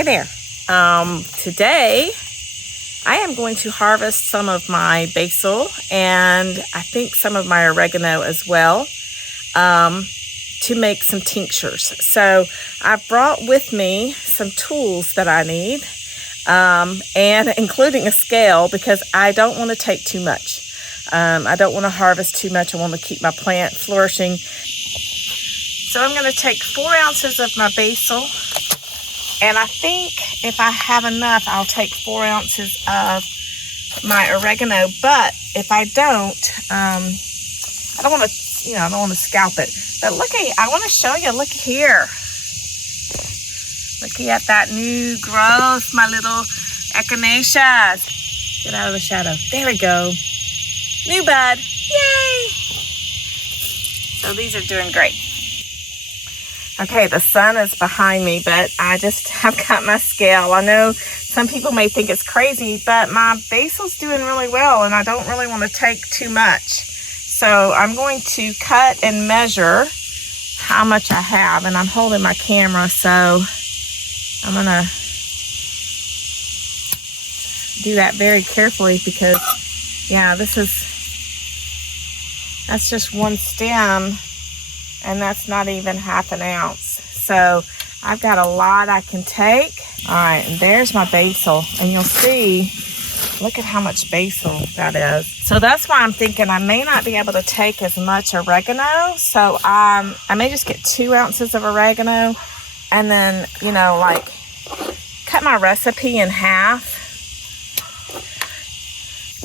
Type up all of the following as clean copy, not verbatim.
Hi there. Today I am going to harvest some of my basil and I think some of my oregano as well to make some tinctures. So I brought with me some tools that I need and including a scale because I don't want to take too much. I don't want to harvest too much. I want to keep my plant flourishing. So I'm going to take 4 ounces of my basil. And I think if I have enough, I'll take 4 ounces of my oregano. But if I don't, I don't want to, I don't want to scalp it. But I want to show you, look here. Looking at that new growth, my little echinaceas. Get out of the shadow. There we go. New bud. Yay! So these are doing great. Okay, the sun is behind me, but I just have got my scale. I know some people may think it's crazy, but my basil's doing really well, and I don't really want to take too much. So I'm going to cut and measure how much I have, and I'm holding my camera, so I'm going to do that very carefully because, yeah, that's just one stem. And that's not even half an ounce. So I've got a lot I can take. All right, and there's my basil. And you'll see, look at how much basil that is. So that's why I'm thinking I may not be able to take as much oregano. So I may just get 2 ounces of oregano and then, cut my recipe in half.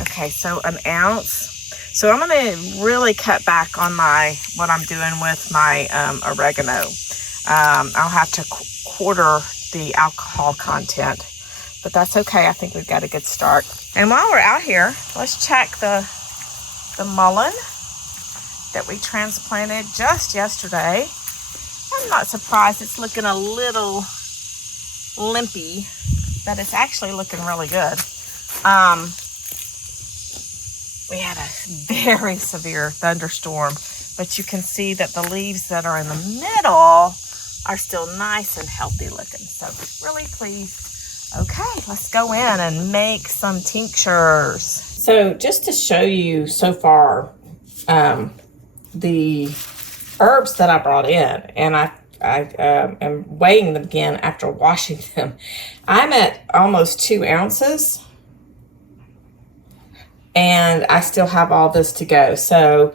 Okay, so an ounce. So I'm going to really cut back on what I'm doing with my oregano. I'll have to quarter the alcohol content, but that's okay. I think we've got a good start. And while we're out here, let's check the mullein that we transplanted just yesterday. I'm not surprised it's looking a little limpy, but it's actually looking really good. We had a very severe thunderstorm, but you can see that the leaves that are in the middle are still nice and healthy looking. So really pleased. Okay, let's go in and make some tinctures. So just to show you so far, the herbs that I brought in, and I am weighing them again after washing them. I'm at almost 2 ounces. And I still have all this to go. So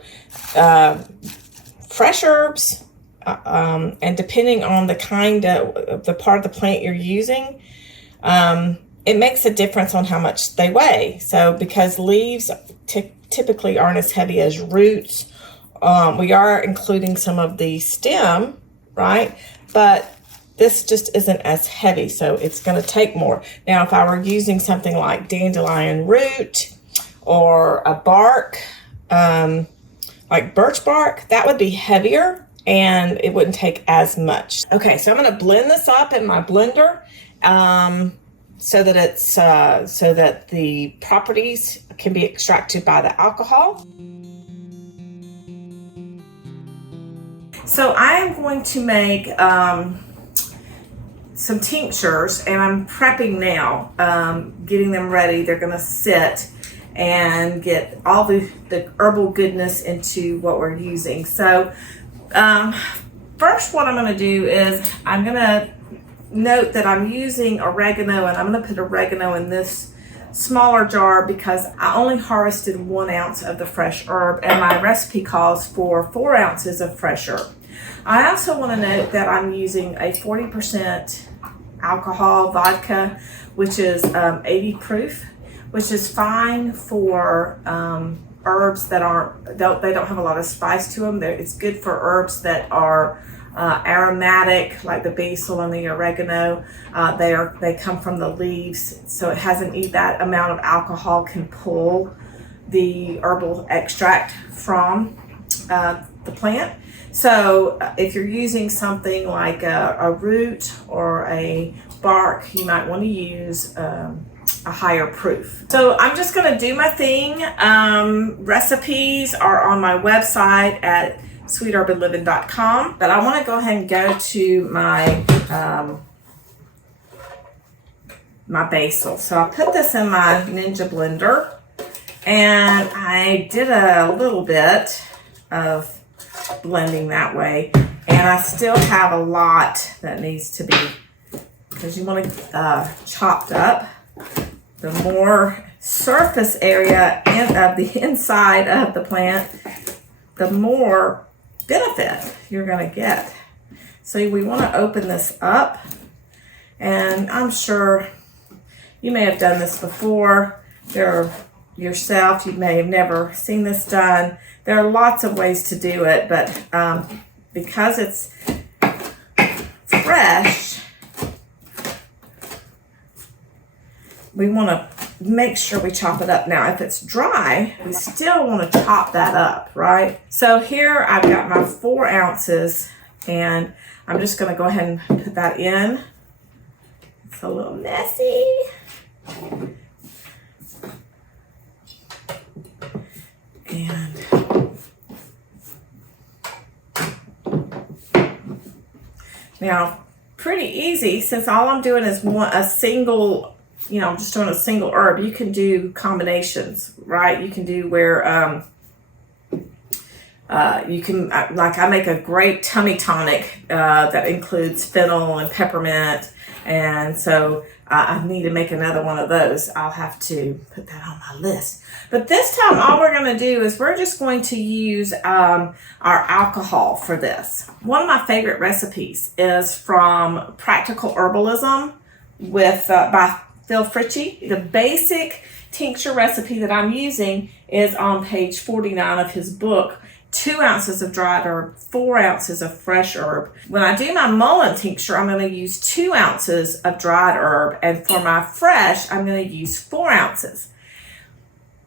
fresh herbs, and depending on the kind of the part of the plant you're using, it makes a difference on how much they weigh. So because leaves typically aren't as heavy as roots, we are including some of the stem, right? But this just isn't as heavy, so it's going to take more. Now, if I were using something like dandelion root, or a bark, like birch bark, that would be heavier and it wouldn't take as much. Okay, so I'm going to blend this up in my blender so that the properties can be extracted by the alcohol. So I am going to make some tinctures, and I'm prepping now, getting them ready. They're going to sit and get all the herbal goodness into what we're using. So first what I'm going to do is I'm going to note that I'm using oregano, and I'm going to put oregano in this smaller jar because I only harvested 1 ounce of the fresh herb, and my recipe calls for 4 ounces of fresh herb. I also want to note that I'm using a 40% alcohol vodka, which is 80 proof, which is fine for herbs that don't have a lot of spice to them. It's good for herbs that are aromatic, like the basil and the oregano. They come from the leaves, so it hasn't that amount of alcohol can pull the herbal extract from the plant. So if you're using something like a root or a bark, you might want to use a higher proof. So I'm just going to do my thing. Recipes are on my website at sweeturbanliving.com, but I want to go ahead and go to my my basil. So I put this in my Ninja blender, and I did a little bit of blending that way, and I still have a lot that needs to be, because you want to chopped up. The more surface area of the inside of the plant, the more benefit you're going to get. So we want to open this up, and I'm sure you may have done this before yourself. You may have never seen this done. There are lots of ways to do it, but because it's fresh, we want to make sure we chop it up. Now, if it's dry, we still want to chop that up, right? So here I've got my 4 ounces, and I'm just going to go ahead and put that in. It's a little messy. And now, pretty easy, since all I'm doing is a single, I'm just doing a single herb. You can do combinations, right? You can do where you can, like I make a great tummy tonic that includes fennel and peppermint, and so I need to make another one of those. I'll have to put that on my list. But this time, all we're going to do is we're just going to use our alcohol for this. One of my favorite recipes is from Practical Herbalism by Phil Fritchie. The basic tincture recipe that I'm using is on page 49 of his book. 2 ounces of dried herb, 4 ounces of fresh herb. When I do my mullein tincture, I'm going to use 2 ounces of dried herb, and for my fresh, I'm going to use 4 ounces,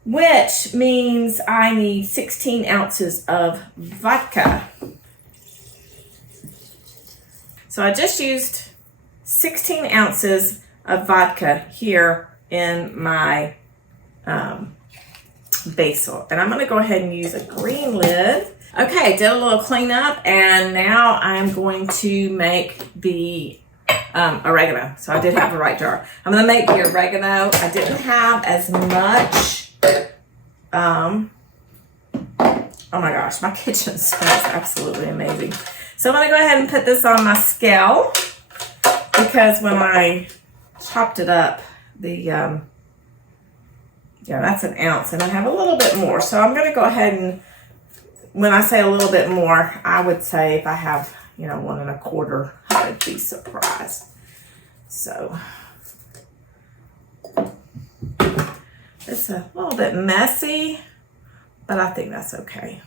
which means I need 16 ounces of vodka. So I just used 16 ounces of vodka here in my basil, and I'm going to go ahead and use a green lid. Okay, did a little cleanup, and now I'm going to make the oregano. So I did have the right jar. I'm going to make the oregano. I didn't have as much. Oh my gosh, my kitchen smells absolutely amazing. So I'm going to go ahead and put this on my scale, because when I chopped it up, that's an ounce, and I have a little bit more. So I'm going to go ahead and, when I say a little bit more, I would say if I have, 1 1/4, I would be surprised. So it's a little bit messy, but I think that's okay.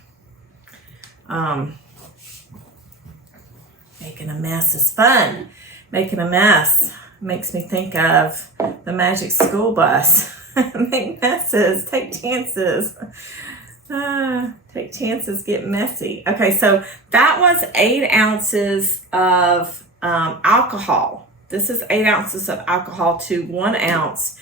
Making a mess is fun. Making a mess makes me think of the Magic School Bus. Make messes, take chances. Take chances, get messy. Okay, so that was 8 ounces of alcohol. This is 8 ounces of alcohol to 1 ounce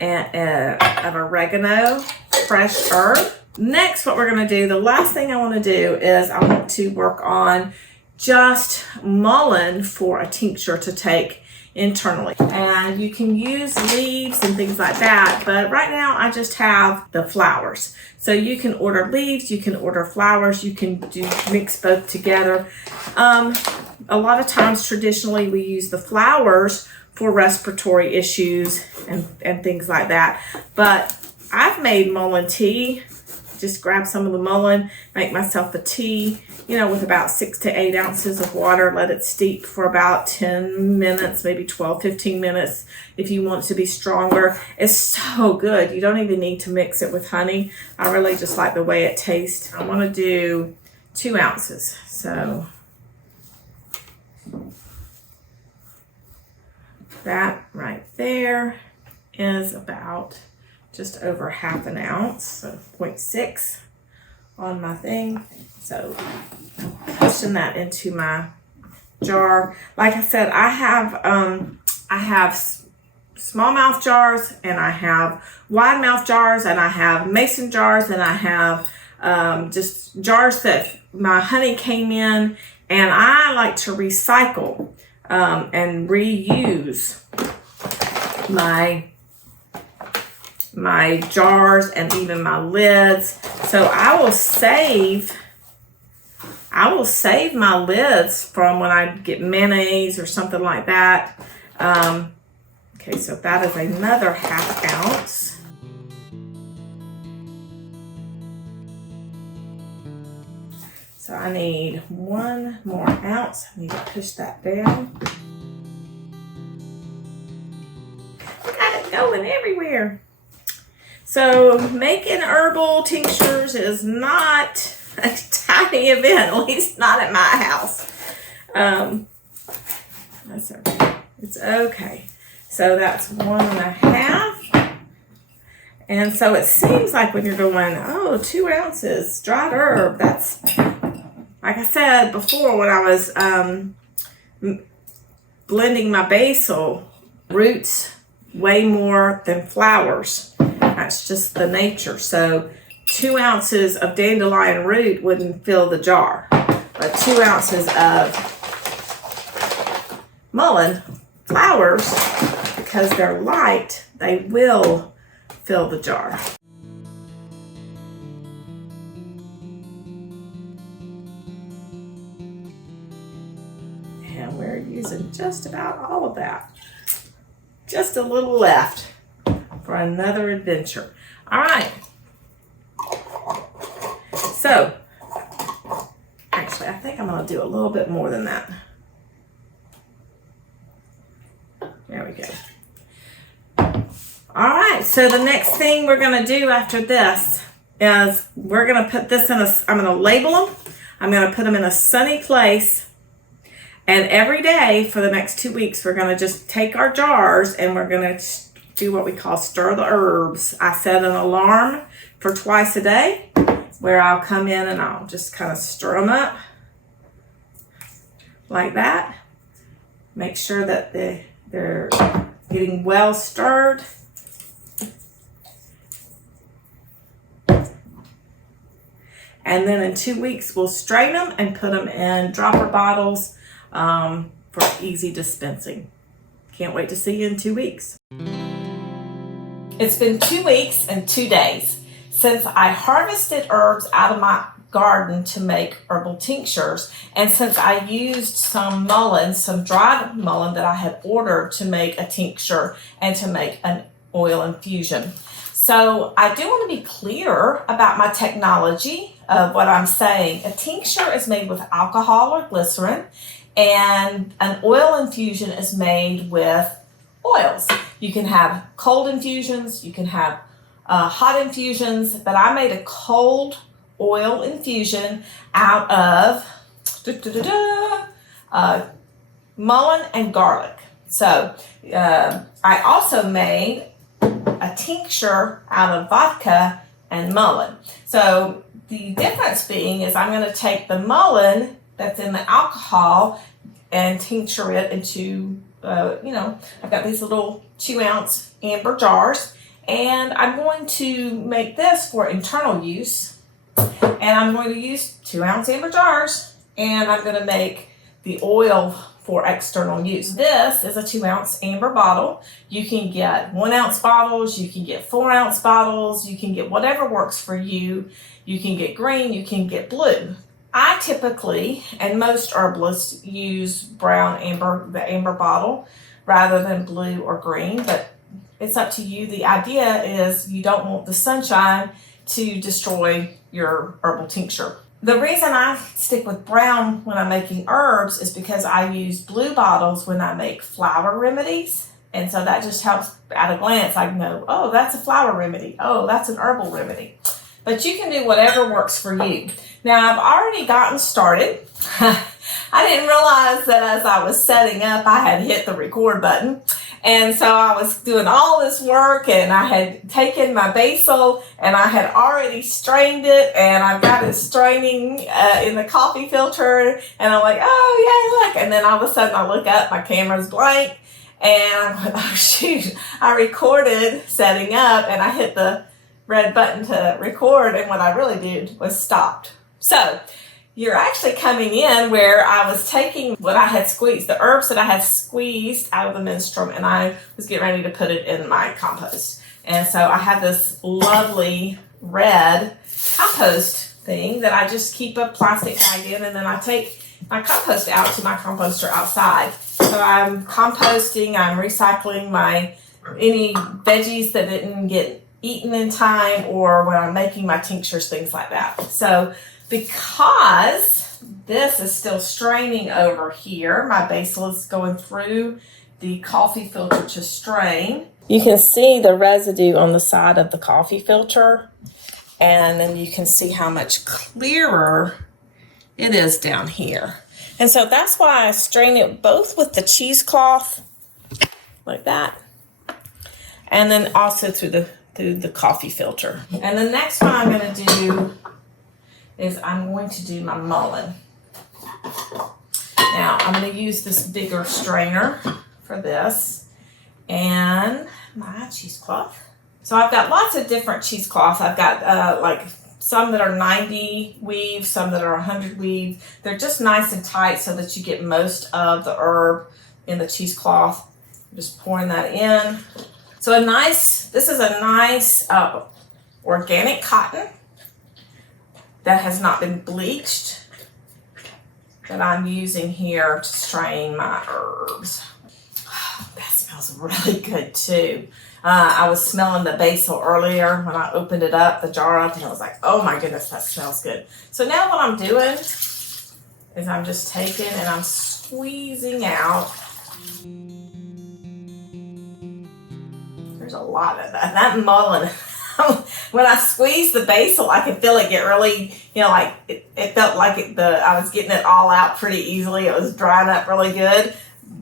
of oregano, fresh herb. Next, what we're going to do, the last thing I want to do is I want to work on just mullein for a tincture to take internally. And you can use leaves and things like that, but right now I just have the flowers. So you can order leaves, you can order flowers, you can mix both together. A lot of times traditionally we use the flowers for respiratory issues and things like that. But I've made mullein tea. Just grab some of the mullein, make myself a tea, with about 6 to 8 ounces of water. Let it steep for about 10 minutes, maybe 12, 15 minutes if you want it to be stronger. It's so good. You don't even need to mix it with honey. I really just like the way it tastes. I want to do 2 ounces. So that right there is about just over half an ounce, so 0.6 on my thing. So pushing that into my jar. Like I said, I have small mouth jars, and I have wide mouth jars, and I have mason jars, and I have just jars that my honey came in, and I like to recycle and reuse my jars and even my lids. So I will save my lids from when I get mayonnaise or something like that. Okay, so that is another 1/2 ounce. So I need 1 more ounce. I need to push that down. Got it going everywhere. So making herbal tinctures is not a tiny event, at least not at my house. That's okay. It's okay. So that's 1.5. And so it seems like when you're going, oh, 2 ounces dried herb, that's, like I said before, when I was blending my basil, roots weigh more than flowers. That's just the nature. So 2 ounces of dandelion root wouldn't fill the jar, but 2 ounces of mullein flowers, because they're light, they will fill the jar. And we're using just about all of that. Just a little left for another adventure. All right. So, actually, I think I'm going to do a little bit more than that. There we go. All right. So the next thing we're going to do after this is we're going to put this in I'm going to label them. I'm going to put them in a sunny place. And every day for the next 2 weeks, we're going to just take our jars and we're going to do what we call stir the herbs. I set an alarm for twice a day where I'll come in and I'll just kind of stir them up like that. Make sure that they're getting well stirred. And then in 2 weeks, we'll strain them and put them in dropper bottles for easy dispensing. Can't wait to see you in 2 weeks. It's been 2 weeks and 2 days since I harvested herbs out of my garden to make herbal tinctures, and since I used some mullein, some dried mullein that I had ordered to make a tincture and to make an oil infusion. So I do want to be clear about my technology of what I'm saying. A tincture is made with alcohol or glycerin, and an oil infusion is made with oils. You can have cold infusions, you can have hot infusions, but I made a cold oil infusion out of mullein and garlic. So I also made a tincture out of vodka and mullein. So the difference being is I'm going to take the mullein that's in the alcohol and tincture it into, I've got these little 2 ounce amber jars, and I'm going to make this for internal use. And I'm going to use 2 ounce amber jars, and I'm going to make the oil for external use. This is a 2 ounce amber bottle. You can get 1 ounce bottles, you can get 4 ounce bottles, you can get whatever works for you. You can get green, you can get blue. I typically, and most herbalists, use brown amber, the amber bottle, rather than blue or green, but it's up to you. The idea is you don't want the sunshine to destroy your herbal tincture. The reason I stick with brown when I'm making herbs is because I use blue bottles when I make flower remedies. And so that just helps at a glance. I know, oh, that's a flower remedy. Oh, that's an herbal remedy. But you can do whatever works for you. Now, I've already gotten started. I didn't realize that as I was setting up, I had hit the record button. And so I was doing all this work, and I had taken my basil and I had already strained it, and I've got it straining in the coffee filter, and I'm like, oh yay, look. And then all of a sudden I look up, my camera's blank, and I'm like, oh shoot, I recorded setting up, and I hit the red button to record, and what I really did was stopped. So you're actually coming in where I was taking what I had squeezed, the herbs that I had squeezed out of the menstruum, and I was getting ready to put it in my compost. And so I had this lovely red compost thing that I just keep a plastic bag in, and then I take my compost out to my composter outside. So I'm composting, I'm recycling any veggies that didn't get eaten in time, or when I'm making my tinctures, things like that. So because this is still straining over here, my basil is going through the coffee filter to strain. You can see the residue on the side of the coffee filter, and then you can see how much clearer it is down here. And so that's why I strain it both with the cheesecloth, like that, and then also through the coffee filter. And the next one I'm going to do is I'm going to do my mullein. Now I'm going to use this bigger strainer for this and my cheesecloth. So I've got lots of different cheesecloths. I've got like some that are 90 weave, some that are 100 weave. They're just nice and tight so that you get most of the herb in the cheesecloth. Just pouring that in. So this is a nice organic cotton that has not been bleached that I'm using here to strain my herbs. That smells really good too. I was smelling the basil earlier when I opened it up, the jar up, and I was like, oh my goodness, that smells good. So now what I'm doing is I'm just taking and I'm squeezing out. There's a lot of that. That mullein, when I squeezed the basil, I could feel it get really, like it felt like I was getting it all out pretty easily. It was drying up really good.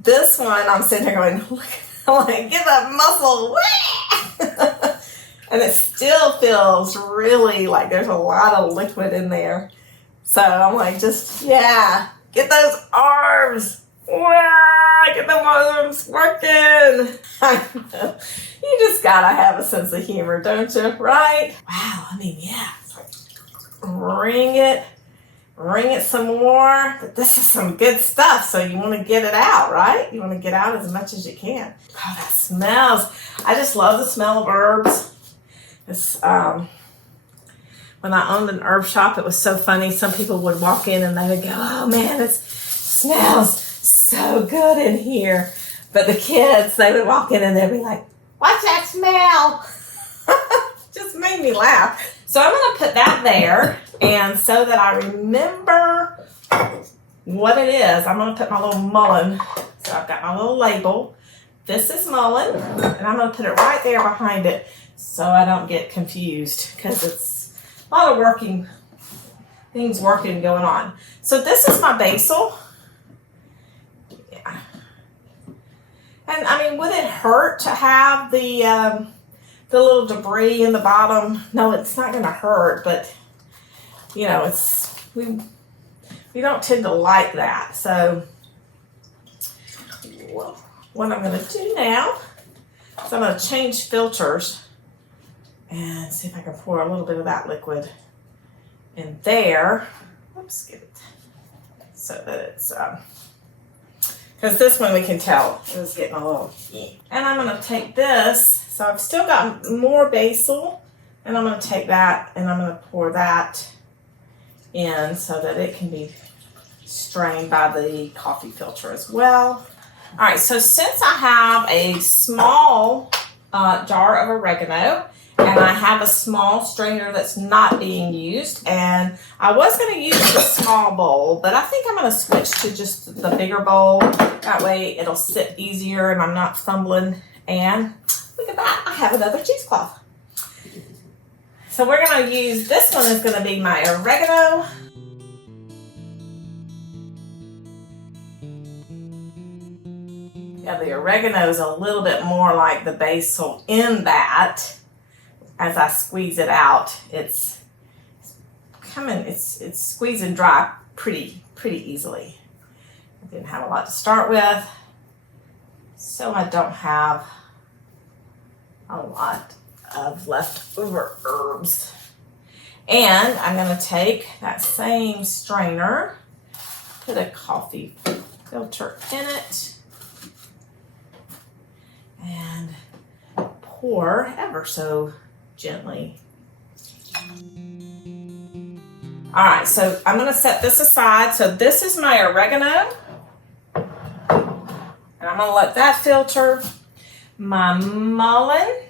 This one, I'm sitting here going, look, I want to get that muscle. And it still feels really like there's a lot of liquid in there. So I'm like, get those arms. Get the arms working. You just gotta have a sense of humor, don't you? Right? Wow, it's like wring it some more. But this is some good stuff, so you want to get it out, right? You want to get out as much as you can. Oh, that smells. I just love the smell of herbs. It's when I owned an herb shop, it was so funny. Some people would walk in and they would go, oh man, it smells so good in here. But the kids, they would walk in and they'd be like, what's that smell? Just made me laugh. So I'm going to put that there, and so that I remember what it is, I'm going to put my little mullein. So I've got my little label. This is mullein, and I'm going to put it right there behind it so I don't get confused, because it's a lot of things working going on. So this is my basil. Yeah. And would it hurt to have the little debris in the bottom? No, it's not going to hurt, but we don't tend to like that. So what I'm going to do now is I'm going to change filters and see if I can pour a little bit of that liquid in there. Oops, get it so that it's because this one we can tell is getting a little. And I'm going to take this. So I've still got more basil, and I'm going to take that and I'm going to pour that in so that it can be strained by the coffee filter as well. All right, so since I have a small jar of oregano, and I have a small strainer that's not being used, and I was going to use the small bowl, but I think I'm going to switch to just the bigger bowl. That way it'll sit easier and I'm not fumbling. And look at that, I have another cheesecloth. So we're going to use, this one is going to be my oregano. Yeah, the oregano is a little bit more like the basil in that as I squeeze it out, it's squeezing dry pretty easily. I didn't have a lot to start with, so I don't have a lot of leftover herbs. And I'm going to take that same strainer, put a coffee filter in it, and pour ever so gently. All right, so I'm going to set this aside. So this is my oregano, and I'm going to let that filter. My mullein,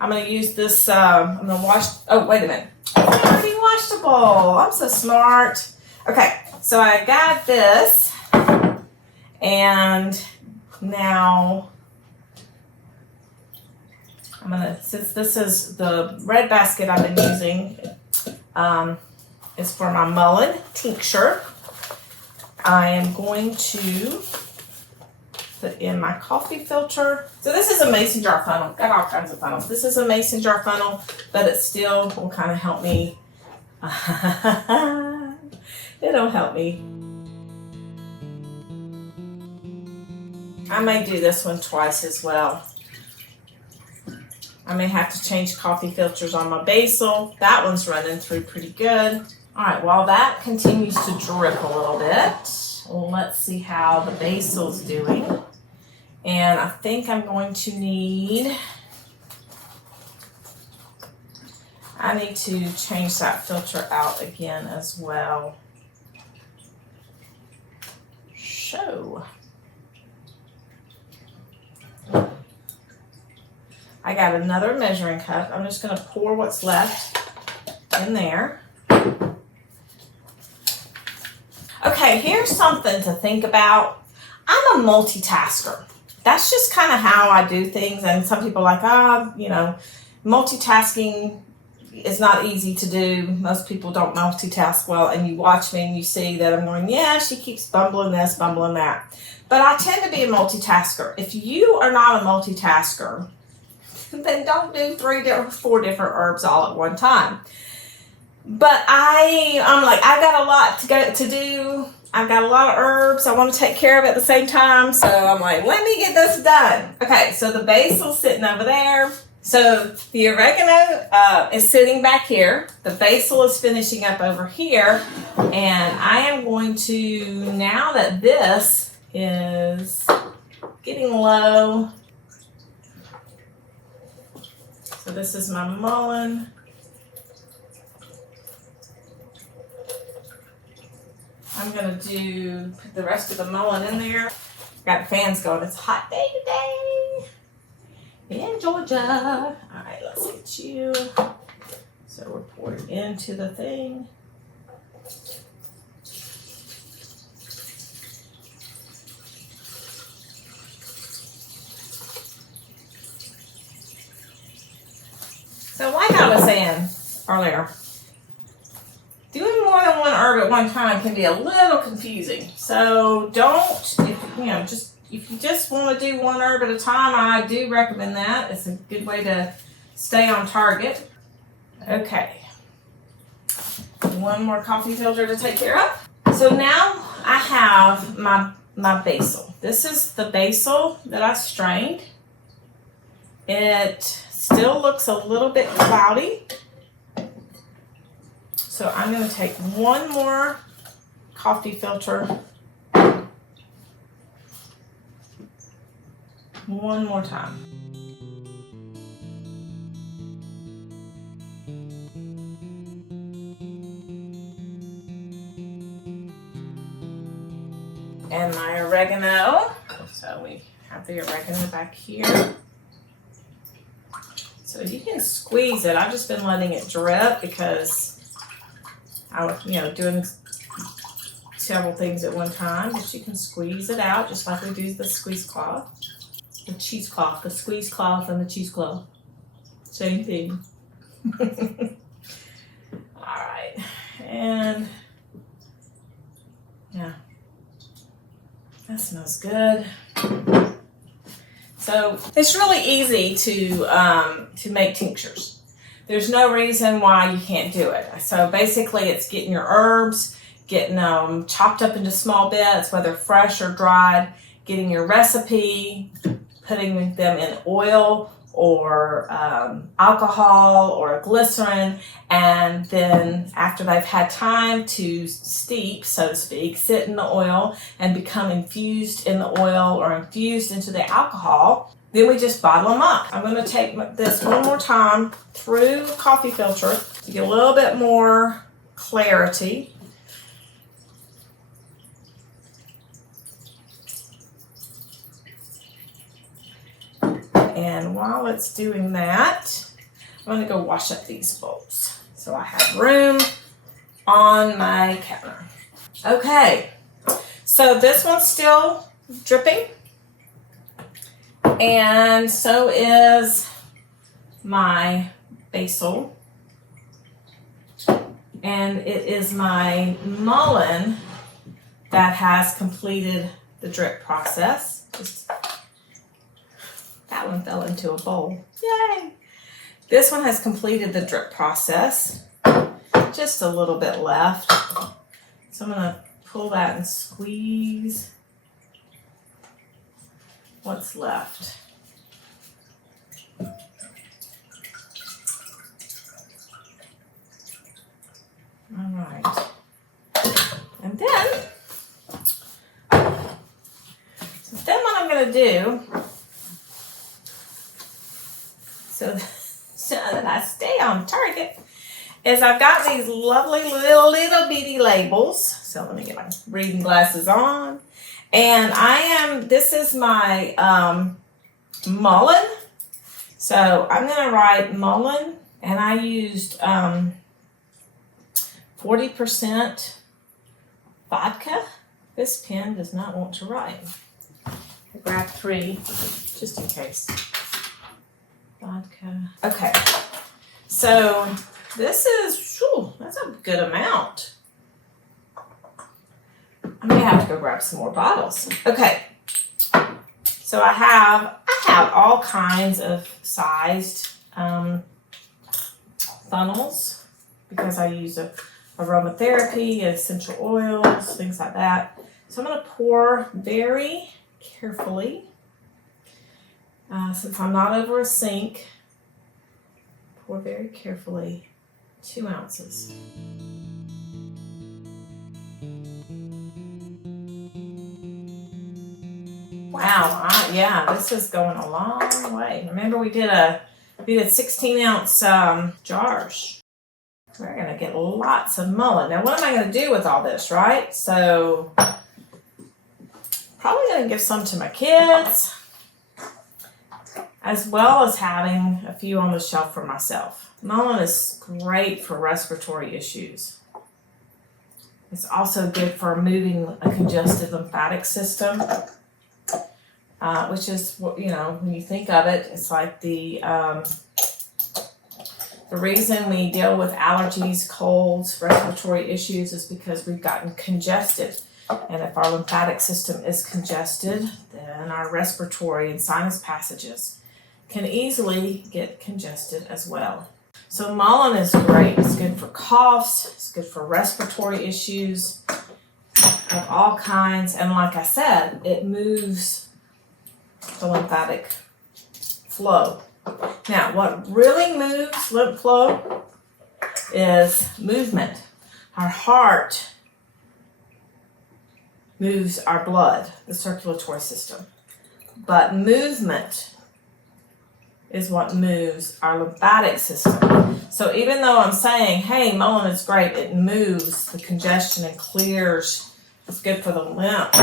I'm going to use this, I'm going to wash, oh, wait a minute. I already washed the bowl. I'm so smart. Okay, so I got this, and now I'm going to, since this is the red basket I've been using, is for my mullein tincture, I am going to put in my coffee filter. So this is a mason jar funnel. Got all kinds of funnels. This is a mason jar funnel, but it still will kind of help me. It'll help me. I may do this one twice as well. I may have to change coffee filters on my basil. That one's running through pretty good. All right, while that continues to drip a little bit, let's see how the basil's doing. And I think I'm going to need, I need to change that filter out again as well. So, I got another measuring cup. I'm just going to pour what's left in there. Okay, here's something to think about. I'm a multitasker. That's just kind of how I do things. And some people are like, you know, multitasking is not easy to do. Most people don't multitask well. And you watch me and you see that I'm going, yeah, she keeps bumbling this, bumbling that. But I tend to be a multitasker. If you are not a multitasker, then don't do 3 or 4 different herbs all at one time. But I'm like, I've got a lot to do. I've got a lot of herbs. I want to take care of it at the same time. So I'm like, let me get this done. Okay, so the basil's sitting over there. So the oregano is sitting back here. The basil is finishing up over here. And I am going to, now that this is getting low, so this is my mullein. I'm gonna put the rest of the mullein in there. Got the fans going. It's a hot day today in Georgia. All right, let's get you. So we're pouring into the thing. So like I was saying earlier, doing more than one herb at one time can be a little confusing. So if you just want to do one herb at a time, I do recommend that. It's a good way to stay on target. Okay. One more coffee filter to take care of. So now I have my basil. This is the basil that I strained. It still looks a little bit cloudy. So I'm going to take one more coffee filter, one more time. And my oregano. So we have the oregano back here. So you can squeeze it. I've just been letting it drip because I was, doing several things at one time. But you can squeeze it out just like we do the squeeze cloth. The cheesecloth, the squeeze cloth and the cheesecloth. Same thing. All right. And yeah, that smells good. So it's really easy to make tinctures. There's no reason why you can't do it. So basically it's getting your herbs, getting them chopped up into small bits, whether fresh or dried, getting your recipe, putting them in oil or alcohol or glycerin, and then after they've had time to steep, so to speak, sit in the oil and become infused in the oil or infused into the alcohol, then we just bottle them up. I'm going to take this one more time through the coffee filter to get a little bit more clarity. And while it's doing that, I'm going to go wash up these bowls so I have room on my counter. Okay, so this one's still dripping, and so is my basil, and it is my mullein that has completed the drip process. That one fell into a bowl. Yay! This one has completed the drip process. Just a little bit left. So I'm going to pull that and squeeze what's left. All right. And then what I'm going to do, so that I stay on target, is I've got these lovely little bitty labels. So let me get my reading glasses on. And this is my mullein. So I'm going to write mullein, and I used 40% vodka. This pen does not want to write. I grabbed 3 just in case. Vodka. Okay, so this is, that's a good amount. I may have to go grab some more bottles. Okay, so I have all kinds of sized funnels because I use aromatherapy, essential oils, things like that. So I'm going to pour very carefully. Since I'm not over a sink, pour very carefully, 2 ounces. Wow, yeah, this is going a long way. Remember we did 16-ounce jars. We're going to get lots of mullein. Now what am I going to do with all this, right? So, probably going to give some to my kids, as well as having a few on the shelf for myself. Mullein is great for respiratory issues. It's also good for moving a congested lymphatic system, which is, when you think of it, it's like the reason we deal with allergies, colds, respiratory issues is because we've gotten congested. And if our lymphatic system is congested, then our respiratory and sinus passages can easily get congested as well. So mullein is great. It's good for coughs. It's good for respiratory issues of all kinds. And like I said, it moves the lymphatic flow. Now, what really moves lymph flow is movement. Our heart moves our blood, the circulatory system. But movement is what moves our lymphatic system. So even though I'm saying, hey, mullein is great, it moves the congestion and clears, it's good for the lymph.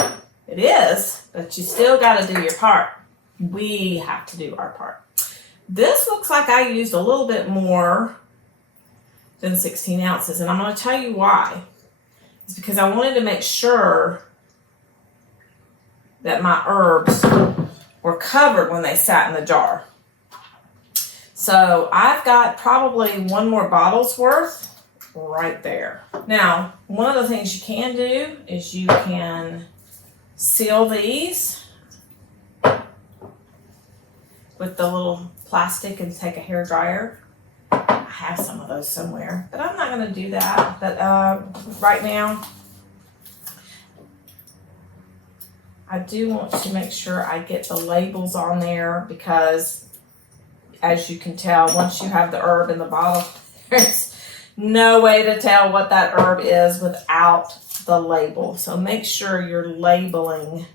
It is, but you still got to do your part. We have to do our part. This looks like I used a little bit more than 16 ounces, and I'm going to tell you why. It's because I wanted to make sure that my herbs were covered when they sat in the jar. So I've got probably 1 more bottle's worth right there. Now, one of the things you can do is you can seal these with the little plastic and take a hair dryer. I have some of those somewhere, but I'm not going to do that. But right now, I do want to make sure I get the labels on there, because as you can tell, once you have the herb in the bottle, there's no way to tell what that herb is without the label. So make sure you're labeling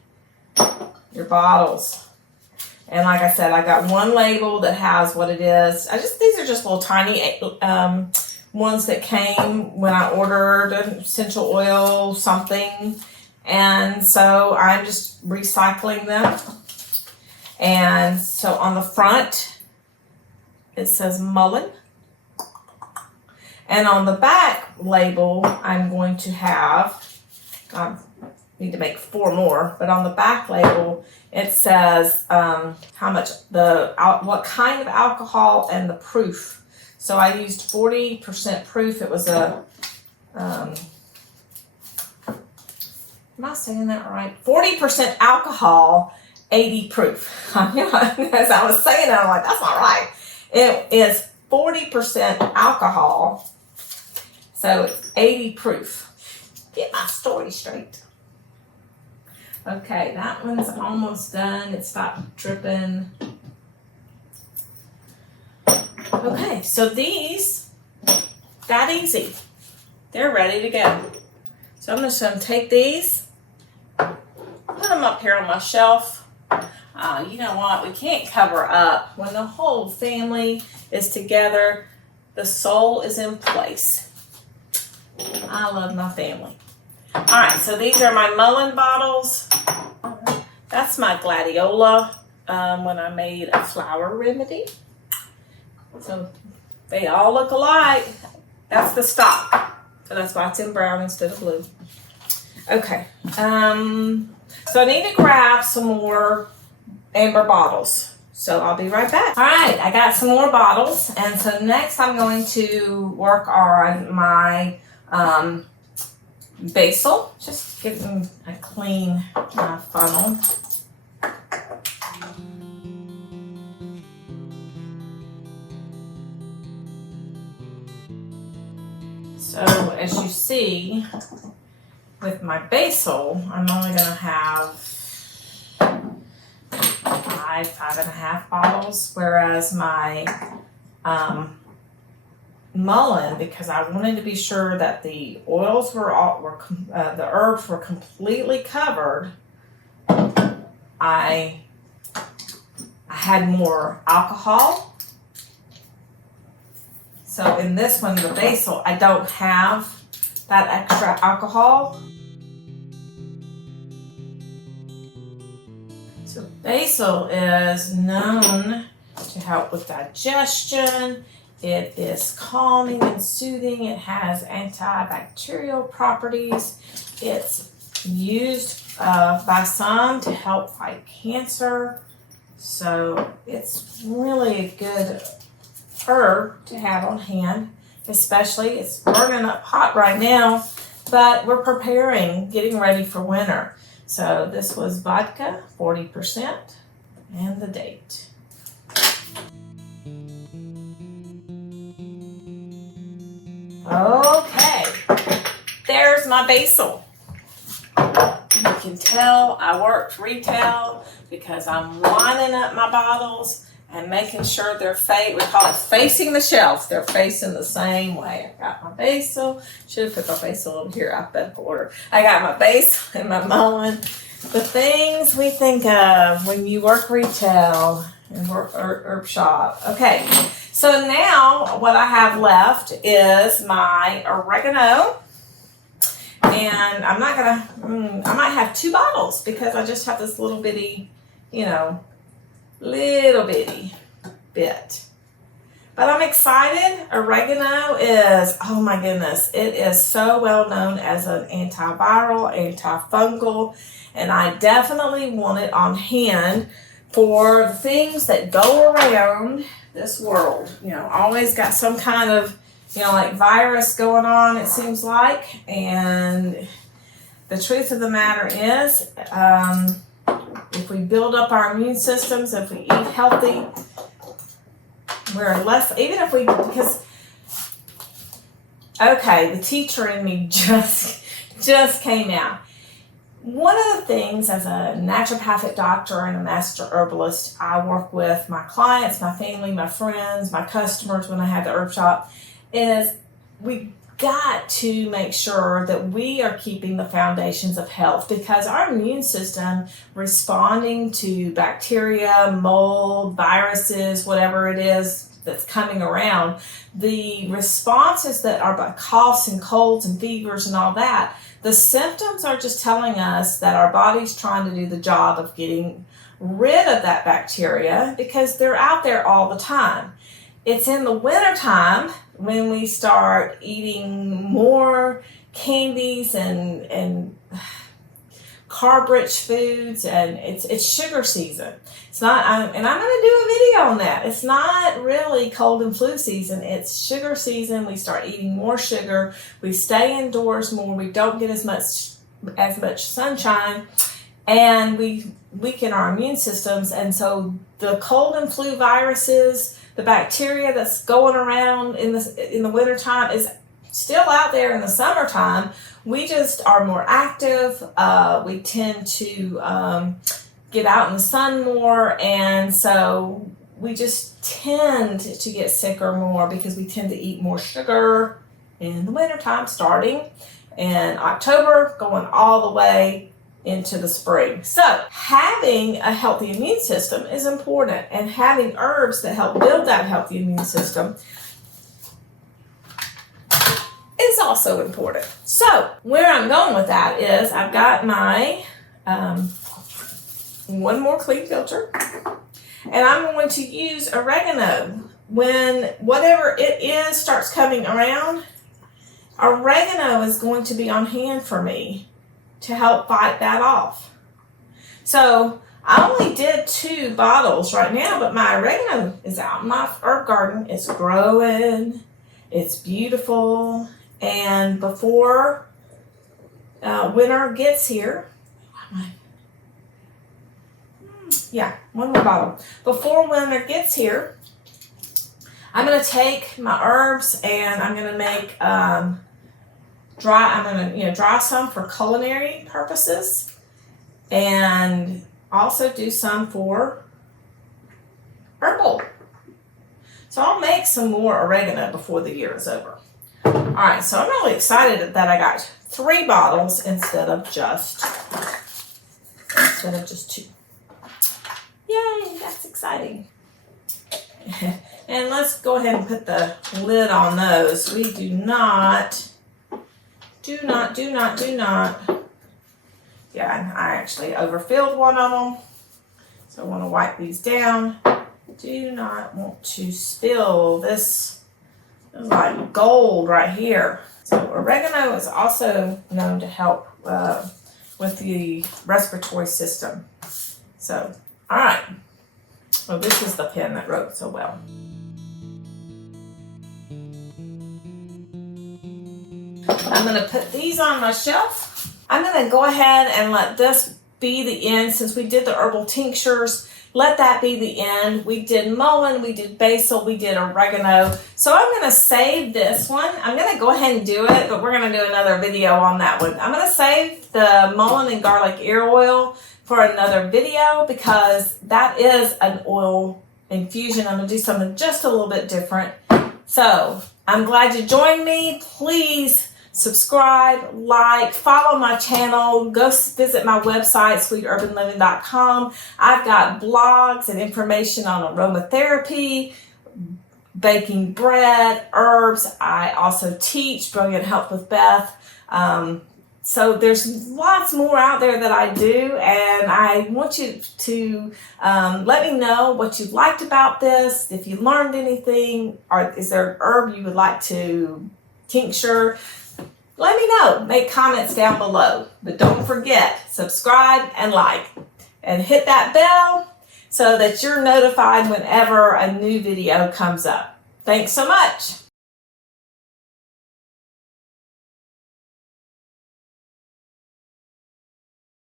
your bottles. And like I said, I got one label that has what it is. These are just little tiny ones that came when I ordered an essential oil something. And so I'm just recycling them. And so on the front, it says mullein. And on the back label, I'm going to have, I need to make 4 more, but on the back label, it says how much, what kind of alcohol and the proof. So I used 40% proof. It was a, am I saying that right? 40% alcohol, 80 proof. As I was saying that, I'm like, that's not right. It is 40% alcohol, so it's 80 proof. Get my story straight. Okay, that one's almost done. It stopped dripping. Okay, so these, that easy. They're ready to go. So I'm just going to take these, put them up here on my shelf. You know what? We can't cover up. When the whole family is together, the soul is in place. I love my family. All right, so these are my mullein bottles. That's my gladiola when I made a flower remedy. So they all look alike. That's the stock. So that's why it's in brown instead of blue. Okay. So I need to grab some more amber bottles. So I'll be right back. All right, I got some more bottles. And so next I'm going to work on my basil. Just getting a clean funnel. So as you see, with my basil, I'm only going to have 5.5 bottles, whereas my mullein, because I wanted to be sure that the oils the herbs were completely covered, I had more alcohol. So in this one, the basil, I don't have that extra alcohol. So basil is known to help with digestion. It is calming and soothing. It has antibacterial properties. It's used by some to help fight cancer. So it's really a good herb to have on hand, especially it's burning up hot right now, but we're getting ready for winter. So this was vodka, 40%, and the date. Okay, there's my basil. You can tell I worked retail because I'm lining up my bottles and making sure they're we call it facing the shelf. They're facing the same way. I got my basil. Should have put my basil over here, alphabetical order. I got my basil and my mullein. The things we think of when you work retail and work herb shop. Okay, so now what I have left is my oregano. And I'm not gonna, I might have 2 bottles because I just have this little bitty, little bitty bit. But I'm excited. Oregano is, oh my goodness, it is so well known as an antiviral, antifungal, and I definitely want it on hand for the things that go around this world. Always got some kind of, like virus going on, it seems like. And the truth of the matter is, if we build up our immune systems, if we eat healthy, we're less, okay, the teacher in me just came out. One of the things as a naturopathic doctor and a master herbalist, I work with my clients, my family, my friends, my customers when I have the herb shop, is we got to make sure that we are keeping the foundations of health, because our immune system responding to bacteria, mold, viruses, whatever it is that's coming around, the responses that are by coughs and colds and fevers and all that, the symptoms are just telling us that our body's trying to do the job of getting rid of that bacteria, because they're out there all the time. It's in the wintertime when we start eating more candies and carb-rich foods, and it's sugar season. It's not, and I'm going to do a video on that. It's not really cold and flu season. It's sugar season. We start eating more sugar. We stay indoors more. We don't get as much sunshine, and we weaken our immune systems. And so the cold and flu viruses, the bacteria that's going around in the wintertime is still out there in the summertime. We just are more active. We tend to get out in the sun more, and so we just tend to get sicker more because we tend to eat more sugar in the wintertime, starting in October, going all the way into the spring. So having a healthy immune system is important, and having herbs that help build that healthy immune system is also important. So where I'm going with that is I've got my one more clean filter, and I'm going to use oregano. When whatever it is starts coming around, oregano is going to be on hand for me to help fight that off. So I only did 2 bottles right now, but my oregano is out in my herb garden. It's growing. It's beautiful. And before winter gets here, one more bottle. Before winter gets here, I'm going to take my herbs and I'm going to make dry some for culinary purposes, and also do some for herbal. So I'll make some more oregano before the year is over. All right, so I'm really excited that I got 3 bottles instead of just 2. Yay, that's exciting. And let's go ahead and put the lid on those. We do not. Yeah, I actually overfilled one of them, so I want to wipe these down. Do not want to spill this. It's like gold right here. So oregano is also known to help with the respiratory system. So, all right. Well, this is the pen that wrote so well. I'm going to put these on my shelf. I'm going to go ahead and let this be the end. Since we did the herbal tinctures, let that be the end. We did mullein, we did basil, we did oregano. So I'm going to save this one. I'm going to go ahead and do it, but we're going to do another video on that one. I'm going to save the mullein and garlic ear oil for another video, because that is an oil infusion. I'm going to do something just a little bit different. So I'm glad you joined me. Please subscribe, like, follow my channel. Go visit my website, sweeturbanliving.com. I've got blogs and information on aromatherapy, baking bread, herbs. I also teach Brilliant Health with Beth. So there's lots more out there that I do, and I want you to let me know what you liked about this, if you learned anything, or is there an herb you would like to tincture. Let me know. Make comments down below. But don't forget, subscribe and like. And hit that bell so that you're notified whenever a new video comes up. Thanks so much.